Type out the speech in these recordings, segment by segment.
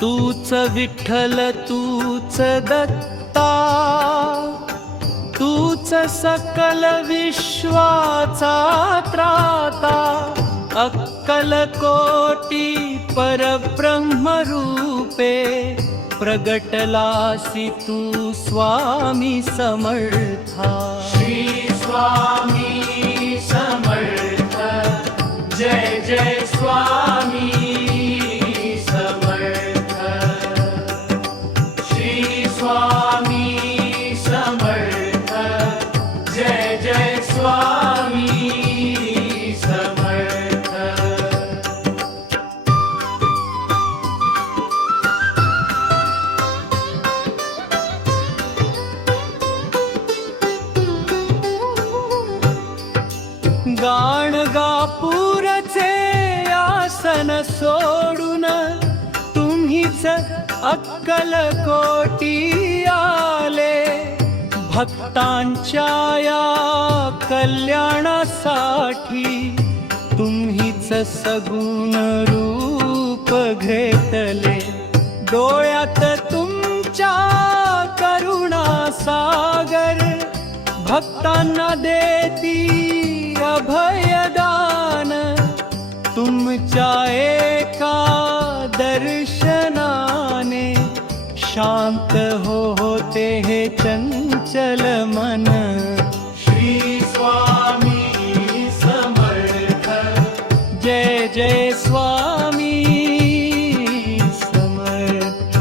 तूच विठ्ठल तूच दत्ता, तूच सकल विश्वाचा त्राता, अक्कल कोटी परब्रह्म रूपे, प्रगटलासी तू स्वामी समर्था। श्री स्वामी समर्थ, जय जय स्वामी समर्थ। श्री स्वामी समर्थ, जय जय स्वामी समर्थ। गाणगापूरचे आसन सोडून तुम्हीच अक्कलकोटी आले, भक्तांच्या या कल्याणासाठी तुम्हीच सगुण रूप घेतले। डोळ्यात तुमच्या करुणा सागर, भक्तांना देती अभयदान, तुमच्या एका दर्शनाने शांत होते हे चंचल मन। श्री स्वामी समर्थ, जय जय स्वामी समर्थ।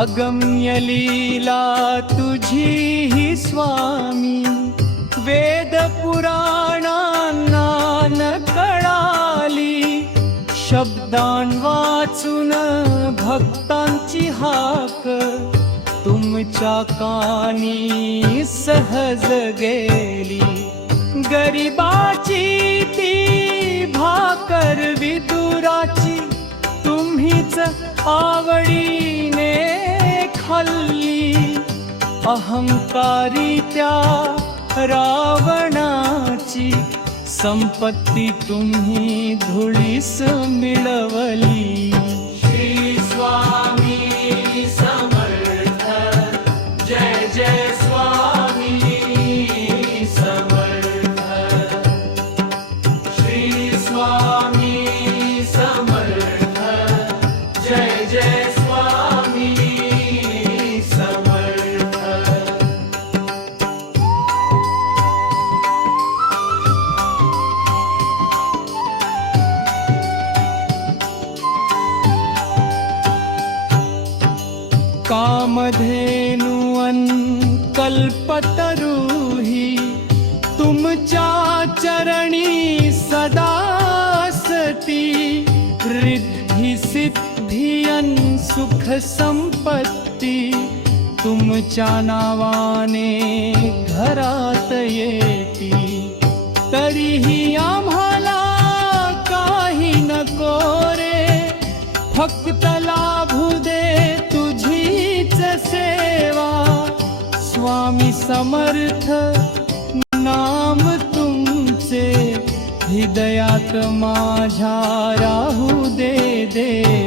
अगम्य लीला तुझी ही स्वामी, वेद पुराणांना न कळाली, शब्दां वाचून भक्तांची हाक तुमच्या कानी सहज गेली। गरिबाची ती भाकर विदुराची तुम्हीच आवडीने खाल्ली, अहंकारी त्या रावणाची संपत्ती तुम्ही धुळीस मिळवली। श्री स्वामी समर्थ, जय जय स्वामी समर्थ। श्री स्वामी समर्थ, जय जय स्वामी समर्थ। कामधेनुवन कल्पतरुही, तुमच्या चरणी सदासती, रिद्धी सिद्धियन सुख संपत्ती, तुमच्या नावाने घरात येती। तरीही आम्हाला काही नको रे, फक्त लाभू दे तुझीच सेवा। स्वामी समर्थ नाम तुमचे, हृदयात माझ्या राहू दे देवा।